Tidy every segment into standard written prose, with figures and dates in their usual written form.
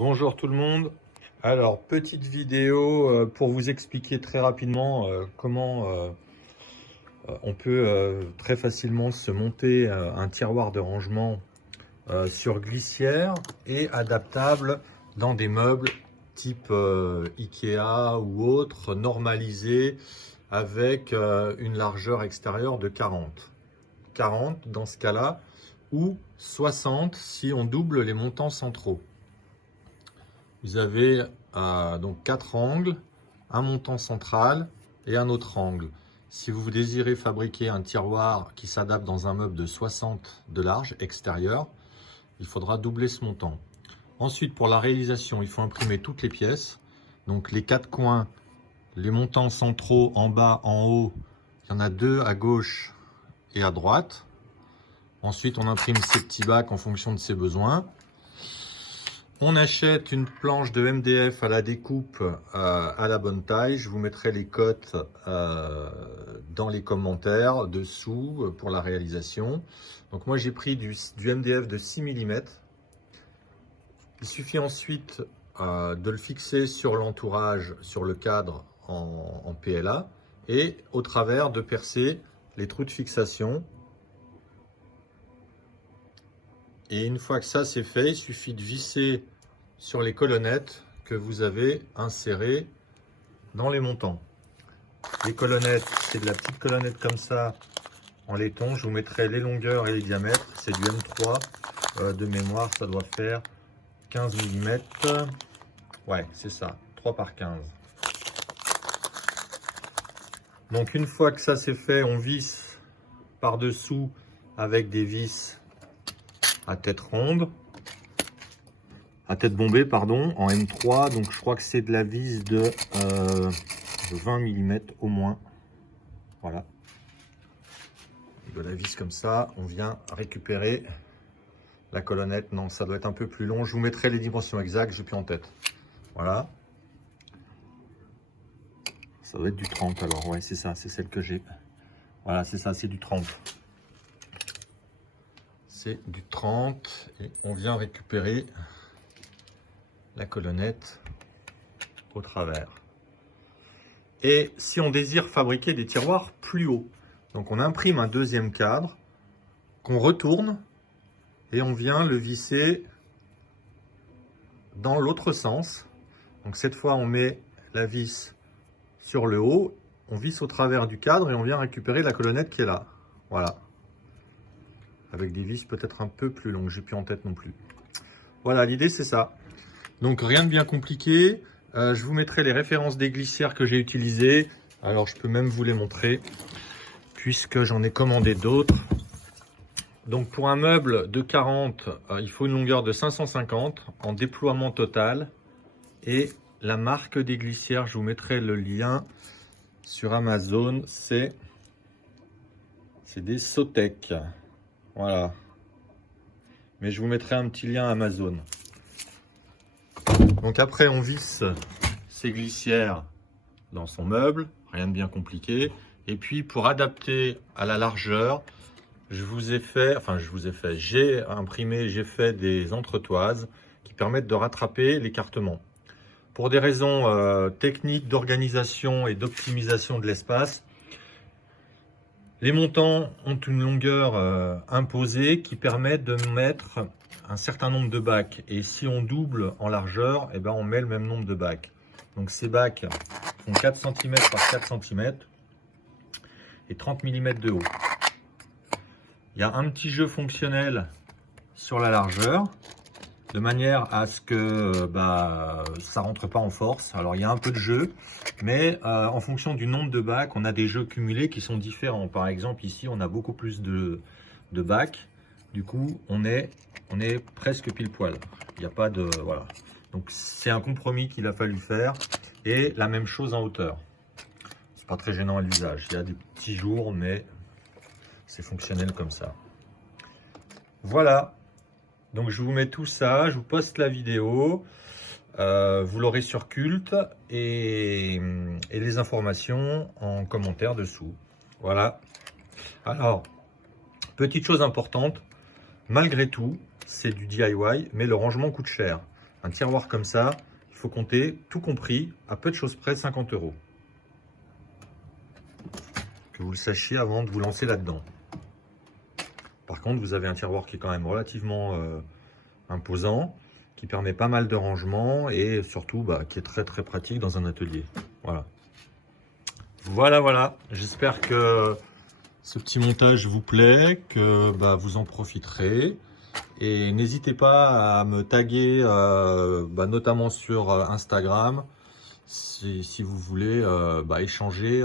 Bonjour tout le monde. Alors, petite vidéo pour vous expliquer très rapidement comment on peut très facilement se monter un tiroir de rangement sur glissière et adaptable dans des meubles type Ikea ou autre, normalisé avec une largeur extérieure de 40. 40 dans ce cas-là, ou 60 si on double les montants centraux. Vous avez donc 4 angles, un montant central et un autre angle. Si vous désirez fabriquer un tiroir qui s'adapte dans un meuble de 60 de large extérieur, il faudra doubler ce montant. Ensuite, pour la réalisation, il faut imprimer toutes les pièces. Donc les 4 coins, les montants centraux en bas, en haut, il y en a 2 à gauche et à droite. Ensuite, on imprime ces petits bacs en fonction de ses besoins. On achète une planche de MDF à la découpe à la bonne taille. Je vous mettrai les cotes dans les commentaires dessous pour la réalisation. Donc moi j'ai pris du MDF de 6 mm. Il suffit ensuite de le fixer sur l'entourage, sur le cadre en PLA et au travers de percer les trous de fixation. Et une fois que ça c'est fait, il suffit de visser sur les colonnettes que vous avez insérées dans les montants. Les colonnettes, c'est de la petite colonnette comme ça en laiton. Je vous mettrai les longueurs et les diamètres. C'est du M3 de mémoire, ça doit faire 15 mm. Ouais, c'est ça, 3 par 15. Donc une fois que ça c'est fait, on visse par-dessous avec des vis à tête ronde, à tête bombée, pardon, en M3. Donc je crois que c'est de la vis de 20 mm au moins. Voilà. De la vis comme ça, on vient récupérer la colonnette. Non, ça doit être un peu plus long. Je vous mettrai les dimensions exactes, je n'ai plus en tête. Voilà. Ça doit être du 30 alors. Ouais, c'est ça, c'est celle que j'ai. Voilà, c'est ça, c'est du 30. C'est du 30 et on vient récupérer la colonnette au travers. Et si on désire fabriquer des tiroirs plus hauts, donc on imprime un deuxième cadre qu'on retourne et on vient le visser dans l'autre sens. Donc cette fois on met la vis sur le haut, on visse au travers du cadre et on vient récupérer la colonnette qui est là. Voilà. Avec des vis peut-être un peu plus longues, j'ai plus en tête non plus. Voilà, l'idée c'est ça. Donc rien de bien compliqué. Je vous mettrai les références des glissières que j'ai utilisées. Alors je peux même vous les montrer puisque j'en ai commandé d'autres. Donc pour un meuble de 40, il faut une longueur de 550 en déploiement total. Et la marque des glissières, je vous mettrai le lien sur Amazon, c'est des Sotec. Voilà. Mais je vous mettrai un petit lien Amazon. Donc après, on visse ces glissières dans son meuble, rien de bien compliqué. Et puis pour adapter à la largeur, j'ai imprimé, j'ai fait des entretoises qui permettent de rattraper l'écartement. Pour des raisons techniques d'organisation et d'optimisation de l'espace, les montants ont une longueur imposée qui permet de mettre un certain nombre de bacs. Et si on double en largeur, eh ben on met le même nombre de bacs. Donc ces bacs font 4 cm par 4 cm et 30 mm de haut. Il y a un petit jeu fonctionnel sur la largeur, de manière à ce que ça rentre pas en force. Alors il y a un peu de jeu, mais en fonction du nombre de bacs, on a des jeux cumulés qui sont différents. Par exemple ici on a beaucoup plus de bacs, du coup on est presque pile poil. Il n'y a pas de voilà. Donc c'est un compromis qu'il a fallu faire, et la même chose en hauteur. C'est pas très gênant à l'usage. Il y a des petits jours, mais c'est fonctionnel comme ça. Voilà. Donc je vous mets tout ça, je vous poste la vidéo, vous l'aurez sur Cult et les informations en commentaire dessous. Voilà. Alors, petite chose importante, malgré tout, c'est du DIY, mais le rangement coûte cher. Un tiroir comme ça, il faut compter, tout compris, à peu de choses près, 50 €. Que vous le sachiez avant de vous lancer là-dedans. Par contre, vous avez un tiroir qui est quand même relativement imposant, qui permet pas mal de rangement et surtout qui est très très pratique dans un atelier. Voilà. Voilà. J'espère que ce petit montage vous plaît, que vous en profiterez. Et n'hésitez pas à me taguer, notamment sur Instagram, si vous voulez échanger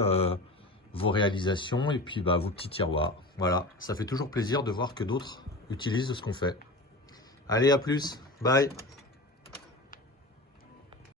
vos réalisations et puis vos petits tiroirs. Voilà, ça fait toujours plaisir de voir que d'autres utilisent ce qu'on fait. Allez, à plus, bye!